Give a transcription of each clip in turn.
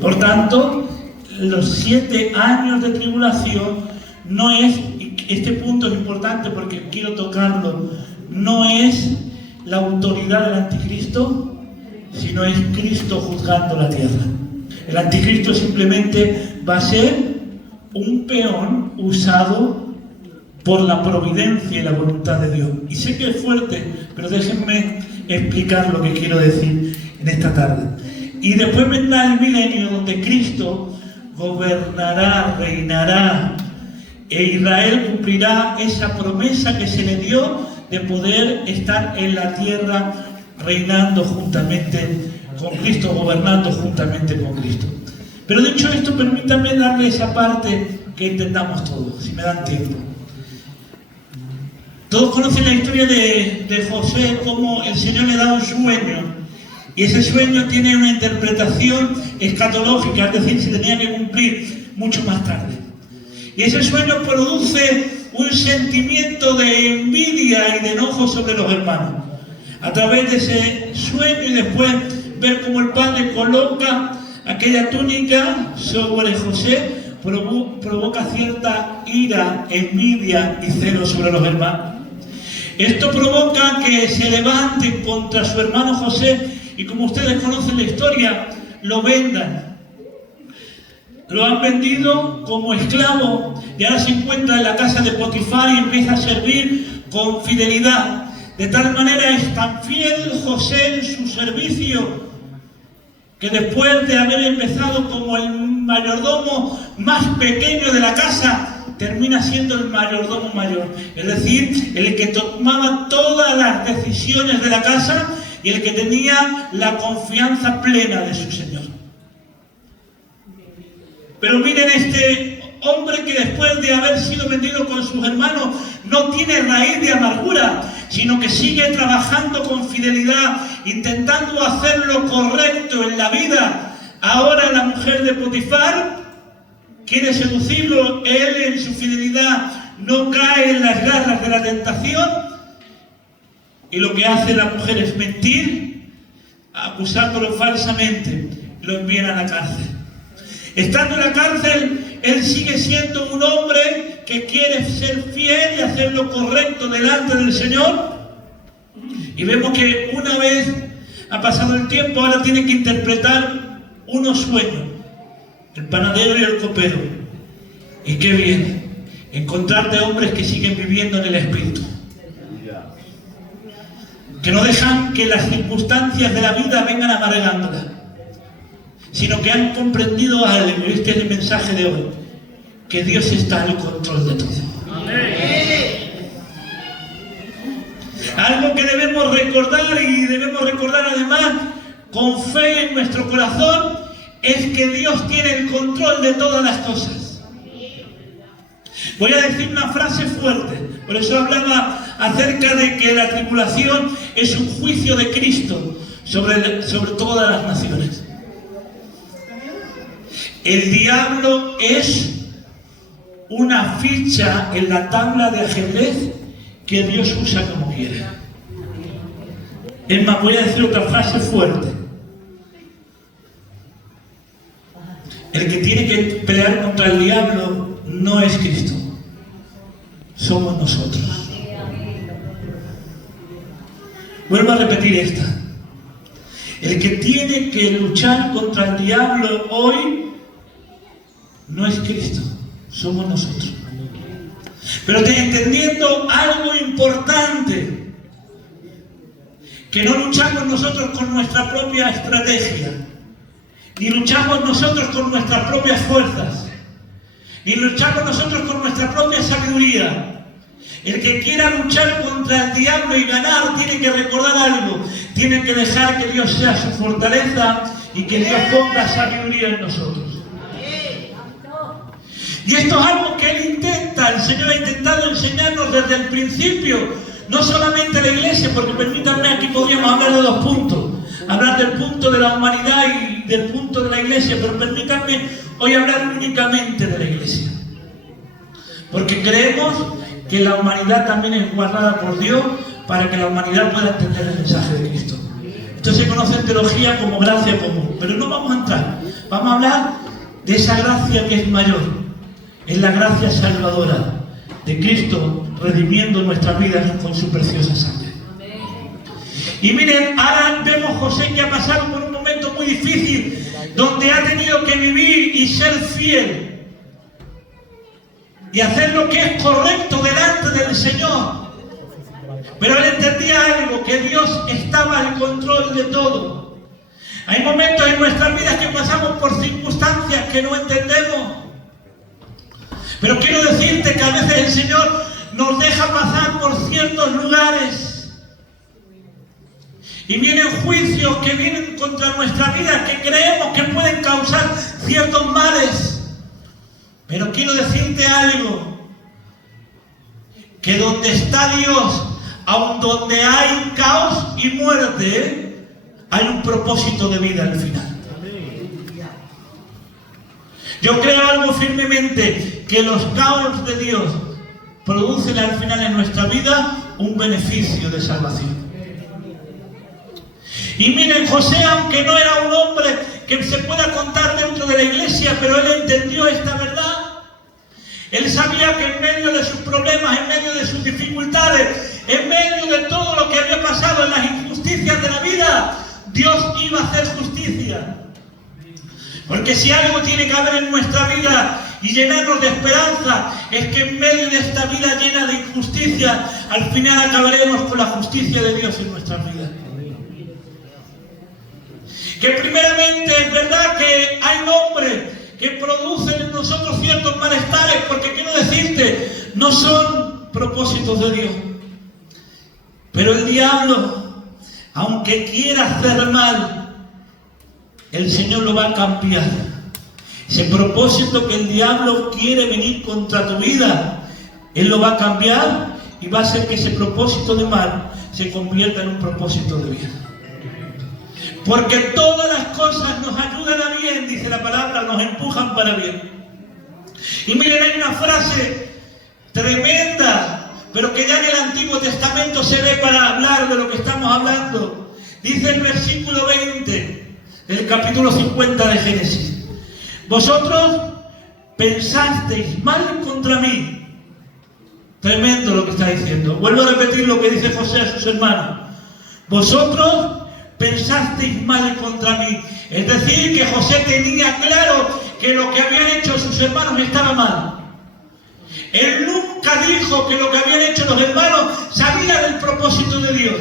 Por tanto, los 7 años de tribulación no es, este punto es importante porque quiero tocarlo, no es la autoridad del anticristo, sino es Cristo juzgando la tierra. El anticristo simplemente va a ser un peón usado por la providencia y la voluntad de Dios. Y sé que es fuerte, pero déjenme explicar lo que quiero decir en esta tarde. Y después vendrá el milenio donde Cristo gobernará, reinará, e Israel cumplirá esa promesa que se le dio de poder estar en la tierra reinando juntamente con Cristo, gobernando juntamente con Cristo. Pero dicho esto, permítanme darle esa parte que entendamos todos, si me dan tiempo. Todos conocen la historia de José, cómo el Señor le da un sueño, y ese sueño tiene una interpretación escatológica, es decir, se tenía que cumplir mucho más tarde. Y ese sueño produce un sentimiento de envidia y de enojo sobre los hermanos. A través de ese sueño y después ver cómo el padre coloca aquella túnica sobre José, provoca cierta ira, envidia y celo sobre los hermanos. Esto provoca que se levanten contra su hermano José y, como ustedes conocen la historia, lo vendan. Lo han vendido como esclavo y ahora se encuentra en la casa de Potifar y empieza a servir con fidelidad. De tal manera es tan fiel José en su servicio que después de haber empezado como el mayordomo más pequeño de la casa, termina siendo el mayordomo mayor. Es decir, el que tomaba todas las decisiones de la casa y el que tenía la confianza plena de su Señor. Pero miren, este hombre que después de haber sido vendido con sus hermanos no tiene raíz de amargura, sino que sigue trabajando con fidelidad, intentando hacer lo correcto en la vida. Ahora la mujer de Potifar quiere seducirlo, él en su fidelidad no cae en las garras de la tentación, y lo que hace la mujer es mentir, acusándolo falsamente, lo envían a la cárcel. Estando en la cárcel, él sigue siendo un hombre que quiere ser fiel y hacer lo correcto delante del Señor. Y vemos que una vez ha pasado el tiempo, ahora tiene que interpretar unos sueños. El panadero y el copero. Y qué bien, encontrarte hombres que siguen viviendo en el Espíritu. Que no dejan que las circunstancias de la vida vengan amargándolas, sino que han comprendido algo, y este es el mensaje de hoy, que Dios está al control de todo. Amén. Algo que debemos recordar, y debemos recordar además con fe en nuestro corazón, es que Dios tiene el control de todas las cosas. Voy a decir una frase fuerte, por eso hablaba acerca de que la tribulación es un juicio de Cristo sobre todas las naciones. El diablo es una ficha en la tabla de ajedrez que Dios usa como quiere. Es más, voy a decir otra frase fuerte. El que tiene que pelear contra el diablo no es Cristo, somos nosotros. Vuelvo a repetir esta. El que tiene que luchar contra el diablo hoy no es Cristo, somos nosotros. Pero entendiendo algo importante, que no luchamos nosotros con nuestra propia estrategia, ni luchamos nosotros con nuestras propias fuerzas, ni luchamos nosotros con nuestra propia sabiduría. El que quiera luchar contra el diablo y ganar tiene que recordar algo, tiene que dejar que Dios sea su fortaleza y que Dios ponga sabiduría en nosotros. Y esto es algo que Él intenta, el Señor ha intentado enseñarnos desde el principio, no solamente la iglesia, porque permítanme, aquí podríamos hablar de 2 puntos, hablar del punto de la humanidad y del punto de la iglesia, pero permítanme hoy hablar únicamente de la iglesia. Porque creemos que la humanidad también es guardada por Dios para que la humanidad pueda entender el mensaje de Cristo. Esto se conoce en teología como gracia común, pero no vamos a entrar. Vamos Vamos a hablar de esa gracia que es mayor. Es la gracia salvadora de Cristo redimiendo nuestras vidas con su preciosa sangre. Y miren, ahora vemos a José que ha pasado por un momento muy difícil, donde ha tenido que vivir y ser fiel y hacer lo que es correcto delante del Señor. Pero él entendía algo, que Dios estaba al control de todo. Hay momentos en nuestras vidas que pasamos por circunstancias que no entendemos. Pero quiero decirte que a veces el Señor nos deja pasar por ciertos lugares. Y vienen juicios que vienen contra nuestra vida, que creemos que pueden causar ciertos males. Pero quiero decirte algo, que donde está Dios, aun donde hay caos y muerte, hay un propósito de vida al final. Yo creo algo firmemente, que los caos de Dios producen al final en nuestra vida un beneficio de salvación. Y miren, José, aunque no era un hombre que se pueda contar dentro de la iglesia, pero él entendió esta verdad. Él sabía que en medio de sus problemas, en medio de sus dificultades, en medio de todo lo que había pasado en las injusticias de la vida, Dios iba a hacer justicia. Porque si algo tiene que haber en nuestra vida y llenarnos de esperanza, es que en medio de esta vida llena de injusticia, al final acabaremos con la justicia de Dios en nuestras vidas. Que primeramente es verdad que hay hombres que producen en nosotros ciertos malestares, porque quiero decirte, no son propósitos de Dios. Pero el diablo, aunque quiera hacer mal, el Señor lo va a cambiar. Ese propósito que el diablo quiere venir contra tu vida, Él lo va a cambiar y va a hacer que ese propósito de mal se convierta en un propósito de bien. Porque todas las cosas nos ayudan a bien, dice la palabra, nos empujan para bien. Y miren, hay una frase tremenda, pero que ya en el Antiguo Testamento se ve para hablar de lo que estamos hablando. Dice el versículo 20 del capítulo 50 de Génesis: vosotros pensasteis mal contra mí. Tremendo lo que está diciendo. Vuelvo a repetir lo que dice José a sus hermanos. Vosotros pensasteis mal contra mí. Es decir, que José tenía claro que lo que habían hecho sus hermanos estaba mal. Él nunca dijo que lo que habían hecho los hermanos salía del propósito de Dios.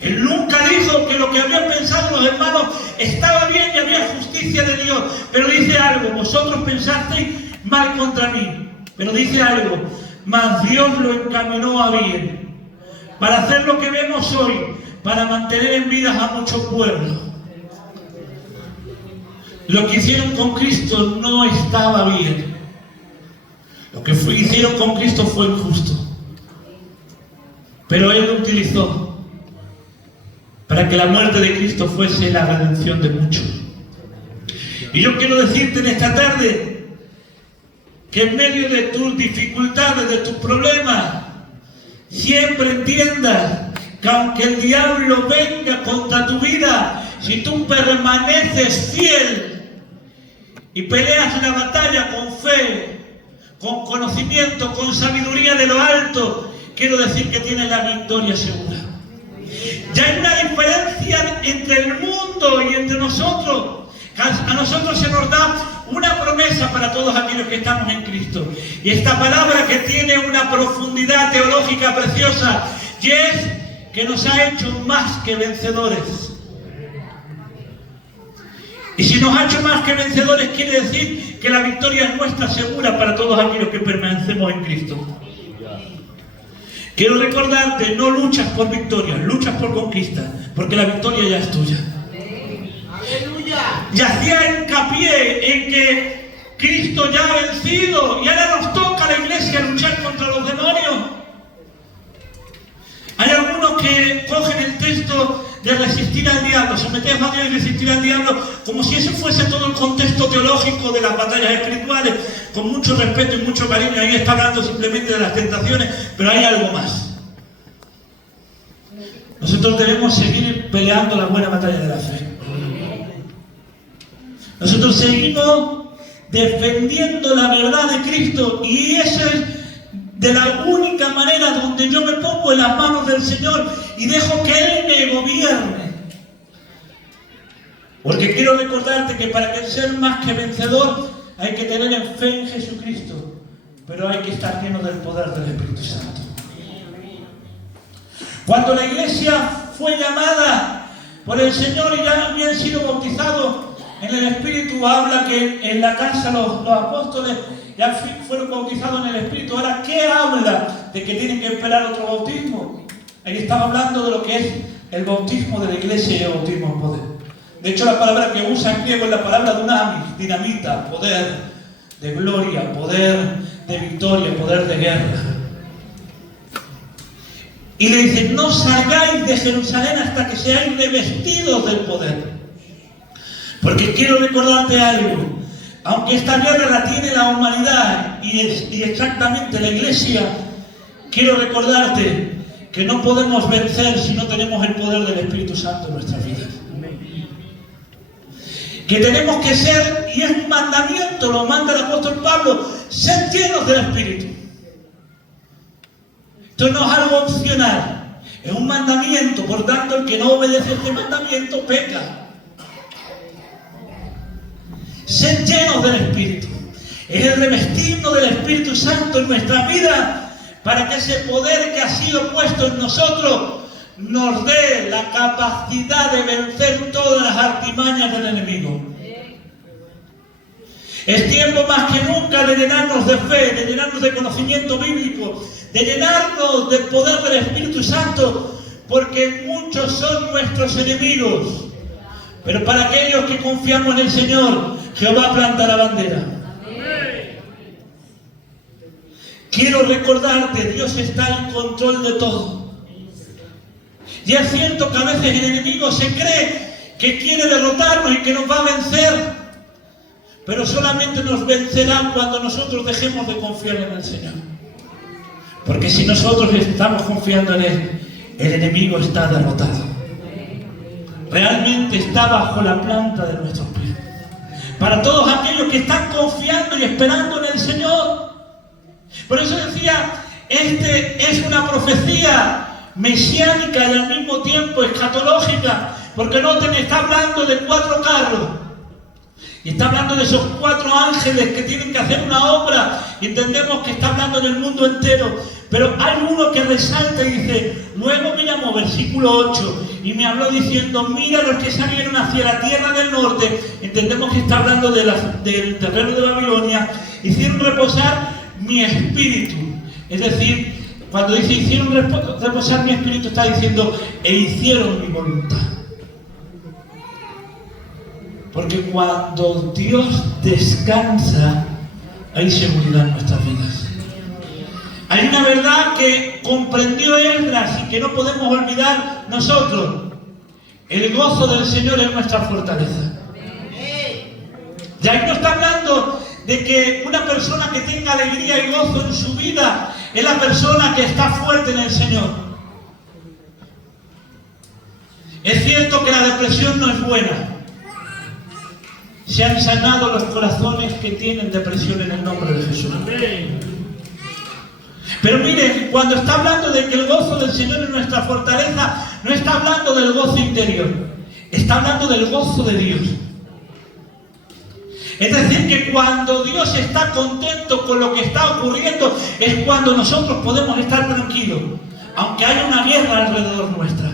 Él nunca dijo que lo que habían pensado los hermanos estaba bien y había justicia de Dios. Pero dice algo: vosotros pensasteis mal contra mí. Pero dice algo: mas Dios lo encaminó a bien, para hacer lo que vemos hoy, para mantener en vida a muchos pueblos. Lo que hicieron con Cristo no estaba bien. Lo que hicieron con Cristo fue injusto. Pero Él lo utilizó para que la muerte de Cristo fuese la redención de muchos. Y yo quiero decirte en esta tarde que en medio de tus dificultades, de tus problemas, siempre entiendas que aunque el diablo venga contra tu vida, si tú permaneces fiel y peleas la batalla con fe, con conocimiento, con sabiduría de lo alto, quiero decir que tienes la victoria segura. Ya hay una diferencia entre el mundo y entre nosotros. A nosotros se nos da una promesa para todos aquellos que estamos en Cristo. Y esta palabra que tiene una profundidad teológica preciosa, y es que nos ha hecho más que vencedores. Y si nos ha hecho más que vencedores, quiere decir que la victoria es nuestra segura para todos aquellos que permanecemos en Cristo. Quiero recordarte, no luchas por victoria, luchas por conquista, porque la victoria ya es tuya. Y hacía hincapié en que Cristo ya ha vencido y ahora nos toca a la iglesia luchar contra los demonios. Hay algunos que cogen el texto de resistir al diablo, someteos a Dios y resistir al diablo, como si eso fuese todo el contexto teológico de las batallas espirituales, con mucho respeto y mucho cariño. Ahí está hablando simplemente de las tentaciones, pero hay algo más. Nosotros debemos seguir peleando la buena batalla de la fe. Nosotros seguimos defendiendo la verdad de Cristo, y eso es de la única manera donde yo me pongo en las manos del Señor y dejo que Él me gobierne. Porque quiero recordarte que para ser más que vencedor hay que tener fe en Jesucristo, pero hay que estar lleno del poder del Espíritu Santo. Cuando la iglesia fue llamada por el Señor y ya habían sido bautizados en el Espíritu, habla que en la casa los apóstoles ya fueron bautizados en el Espíritu. Ahora, ¿qué habla de que tienen que esperar otro bautismo? Ahí estaba hablando de lo que es el bautismo de la iglesia y el bautismo en poder. De hecho, la palabra que usa en griego es la palabra dunamis, dinamita, poder de gloria, poder de victoria, poder de guerra. Y le dice: no salgáis de Jerusalén hasta que seáis revestidos del poder. Porque quiero recordarte algo. Aunque esta guerra la tiene la humanidad y exactamente la iglesia, quiero recordarte que no podemos vencer si no tenemos el poder del Espíritu Santo en nuestras vidas. Que tenemos que ser, y es un mandamiento, lo manda el apóstol Pablo, ser llenos del Espíritu. Esto no es algo opcional, es un mandamiento. Por tanto, el que no obedece este mandamiento peca. Ser llenos del Espíritu es el revestirnos del Espíritu Santo en nuestra vida, para que ese poder que ha sido puesto en nosotros nos dé la capacidad de vencer todas las artimañas del enemigo. Es tiempo más que nunca de llenarnos de fe, de llenarnos de conocimiento bíblico, de llenarnos del poder del Espíritu Santo, porque muchos son nuestros enemigos. Pero para aquellos que confiamos en el Señor, Jehová planta la bandera. Quiero recordarte, Dios está en control de todo. Y es cierto que a veces el enemigo se cree que quiere derrotarnos y que nos va a vencer, pero solamente nos vencerá cuando nosotros dejemos de confiar en el Señor. Porque si nosotros estamos confiando en Él, el enemigo está derrotado. Realmente está bajo la planta de nuestros pies. Para todos aquellos que están confiando y esperando en el Señor. Por eso decía, es una profecía mesiánica y al mismo tiempo escatológica, porque noten, está hablando de 4 carros y está hablando de esos 4 ángeles que tienen que hacer una obra, y entendemos que está hablando en el mundo entero, pero hay uno que resalta y dice: luego me llamó, versículo 8, y me habló diciendo: mira los que salieron hacia la tierra del norte. Entendemos que está hablando del terreno de Babilonia. Hicieron reposar mi espíritu. Es decir, cuando dice hicieron reposar mi espíritu, está diciendo: e hicieron mi voluntad. Porque cuando Dios descansa, hay seguridad en nuestras vidas. Hay una verdad que comprendió Esdras y que no podemos olvidar nosotros: el gozo del Señor es nuestra fortaleza. Y ahí no está hablando de que una persona que tenga alegría y gozo en su vida es la persona que está fuerte en el Señor. Es cierto que la depresión no es buena. Se han sanado los corazones que tienen depresión en el nombre de Jesús. Pero miren, cuando está hablando de que el gozo del Señor es nuestra fortaleza, no está hablando del gozo interior, está hablando del gozo de Dios. Es decir, que cuando Dios está contento con lo que está ocurriendo, es cuando nosotros podemos estar tranquilos, aunque haya una guerra alrededor nuestra.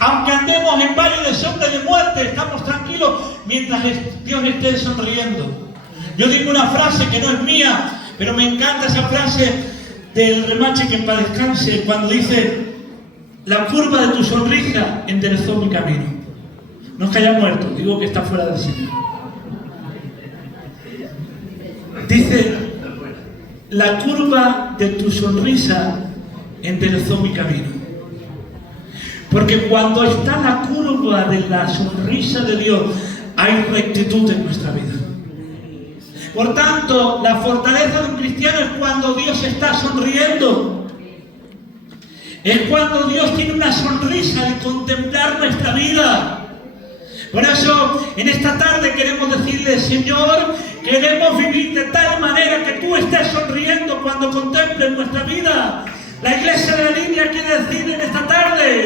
Aunque andemos en valle de sombra de muerte, estamos tranquilos mientras Dios esté sonriendo. Yo digo una frase que no es mía, pero me encanta esa frase del Remache, que en paz descanse, cuando dice: la curva de tu sonrisa enderezó mi camino. No es que haya muerto, digo que está fuera del Señor. Dice: la curva de tu sonrisa enderezó mi camino. Porque cuando está la curva de la sonrisa de Dios, hay rectitud en nuestra vida. Por tanto, la fortaleza de un cristiano es cuando Dios está sonriendo. Es cuando Dios tiene una sonrisa al contemplar nuestra vida. Por eso, en esta tarde queremos decirle, Señor, queremos vivir de tal manera que tú estés sonriendo cuando contemples nuestra vida. La iglesia de la línea quiere decir en esta tarde